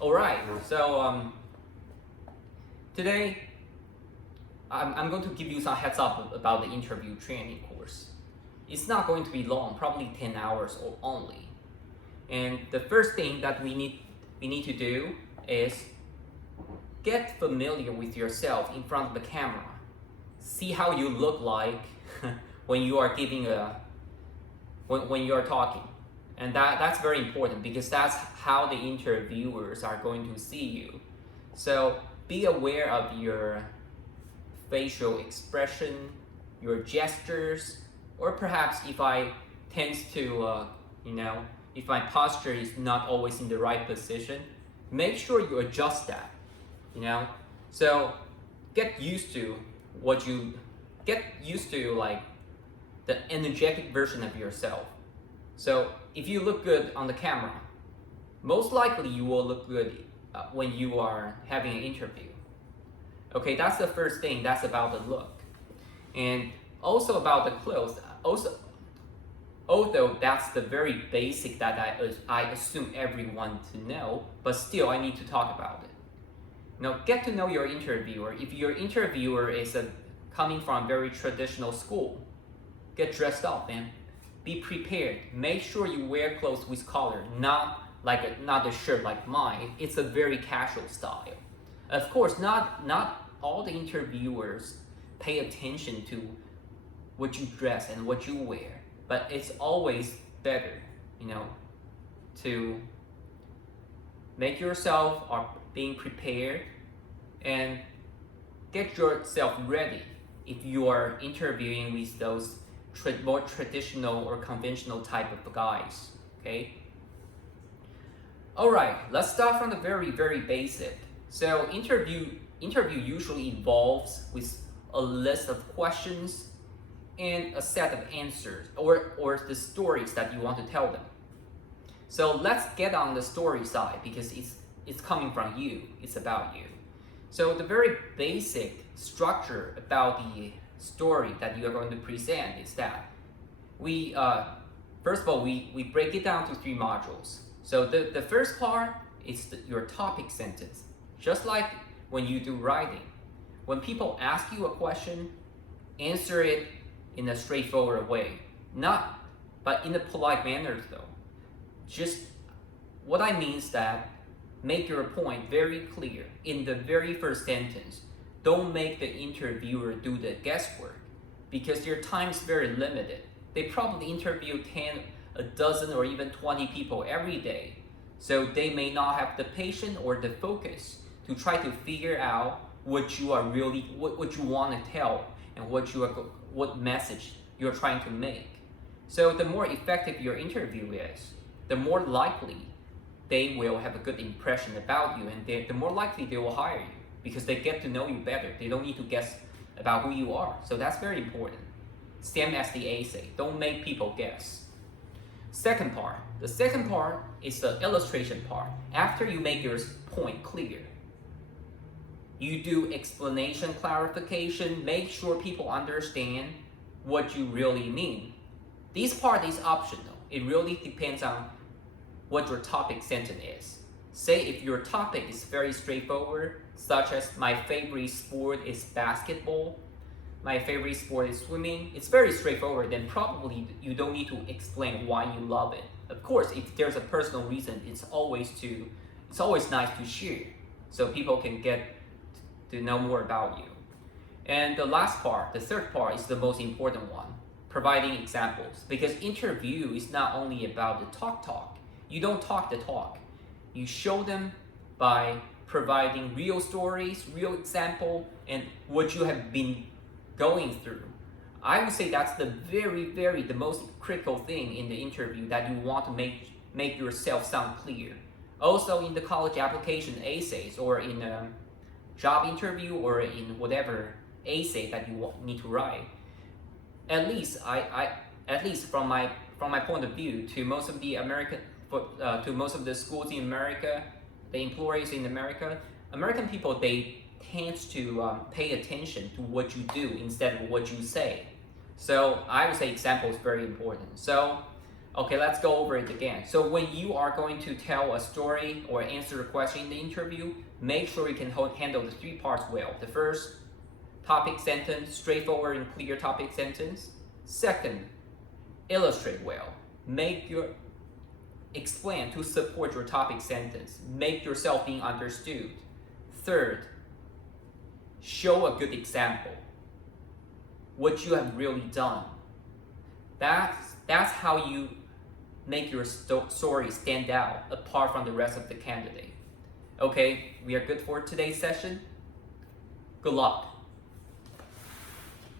All right. So today I'm going to give you some heads up about the interview training course. It's not going to be long, probably 10 hours or only. And the first thing that we need to do is get familiar with yourself in front of the camera. See how you look like when you are giving when you are talking. And that's very important because that's how the interviewers are going to see you. So be aware of your facial expression, your gestures, or perhaps if I tends to, if my posture is not always in the right position, make sure you adjust that, you know. So get used to get used to like the energetic version of yourself. So if you look good on the camera, most likely you will look good when you are having an interview. Okay, that's the first thing. That's about the look, and also about the clothes. Also, although that's the very basic that I assume everyone to know, but still I need to talk about it. Now, get to know your interviewer. If your interviewer is coming from a very traditional school, get dressed up, man. Be prepared. Make sure you wear clothes with collar, not a shirt like mine. It's a very casual style. Of course, not all the interviewers pay attention to what you dress and what you wear, but it's always better, to make yourself or being prepared and get yourself ready if you are interviewing with those more traditional or conventional type of guys. Okay. All right, let's start from the very, very basic. So interview usually involves with a list of questions and a set of answers or the stories that you want to tell them. So let's get on the story side because it's coming from you. It's about you. So the very basic structure about the story that you are going to present is that we first of all we break it down to 3 modules. So the first part is your topic sentence. Just like when you do writing, when people ask you a question, answer it in a straightforward way, but in a polite manner though. Just what I mean is that make your point very clear in the very first sentence. Don't make the interviewer do the guesswork because your time is very limited. They probably interview 10, a dozen, or even 20 people every day. So they may not have the patience or the focus to try to figure out what you are really, what you want to tell and what message you're trying to make. So the more effective your interview is, the more likely they will have a good impression about you, and the more likely they will hire you because they get to know you better. They don't need to guess about who you are. So that's very important. Same as the essay. Don't make people guess. Second part. The second part is the illustration part. After you make your point clear, you do explanation, clarification, make sure people understand what you really mean. This part is optional. It really depends on what your topic sentence is. Say if your topic is very straightforward, such as my favorite sport is basketball, my favorite sport is swimming, it's very straightforward, then probably you don't need to explain why you love it. Of course, if there's a personal reason, it's always nice to share so people can get to know more about you. And the last part, the third part, is the most important one, providing examples. Because interview is not only about the talk. You don't talk the talk. You show them by providing real stories, real example, and what you have been going through. I would say that's the the most critical thing in the interview, that you want to make yourself sound clear. Also in the college application essays, or in a job interview, or in whatever essay that you need to write. At least from my point of view, to most of the schools in America, the employees in America, American people, they tend to pay attention to what you do instead of what you say. So I would say example is very important. So Okay, let's go over it again. So when you are going to tell a story or answer a question in the interview, make sure you can handle the 3 parts well. The first, topic sentence, straightforward and clear topic sentence. Second, illustrate well. Explain to support your topic sentence. Make yourself being understood. Third, show a good example. What you have really done. That's how you make your story stand out apart from the rest of the candidate. Okay, we are good for today's session. Good luck.